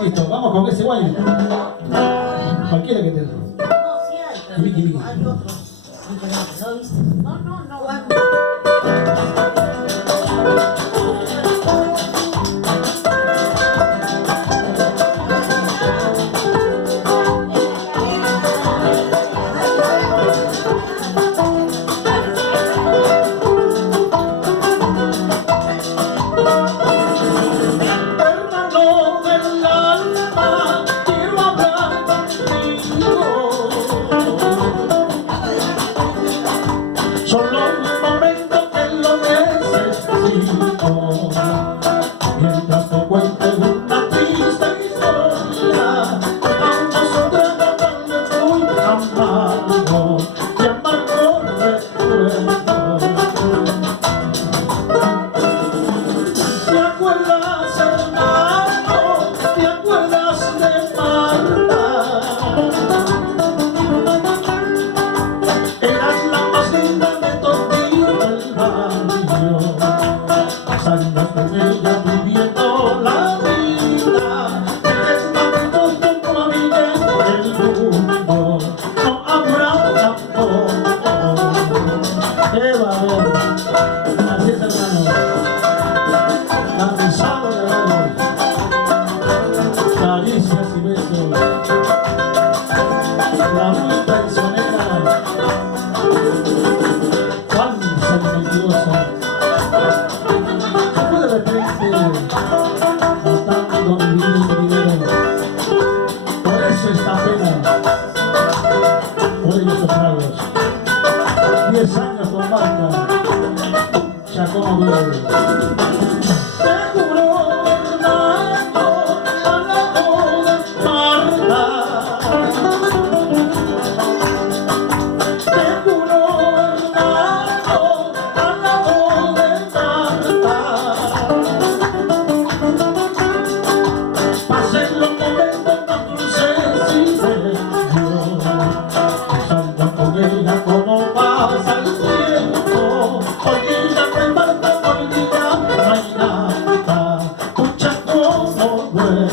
Listo, vamos con ese baile. Cualquiera que te dé. Vicky, Vicky. Hay otros diferentes, ¿no viste? No. Son los momentos que lo necesito. Mientras te cuente una triste historia, vamos otra batalla muy amargo y amargo recuerdo. ¿Te acuerdas, hermano? ¿Te acuerdas de Marta? Eras la más linda de todo el barrio, pasando con ella viviendo la vida. Eres más de todo como amiga del mundo, no habrá tampoco. ¿Qué va a haber? Así es, hermano. Cansado de verlos, caricias y besos, la muy traicionera, falsa y mentirosa, se fue de repente matando mi vida y mi dinero. Por eso esta pena, por ellos los tragos. 10 años con Marta, ya como duele. Te juro, hermano, al lado de Marta. Te juro, hermano, al lado de Marta. Pasen los momentos tan dulces y bellos, pasando con ella como pasa el tiempo. Olvídate, Marta, olvida, no hay nada, escucha cómo duele.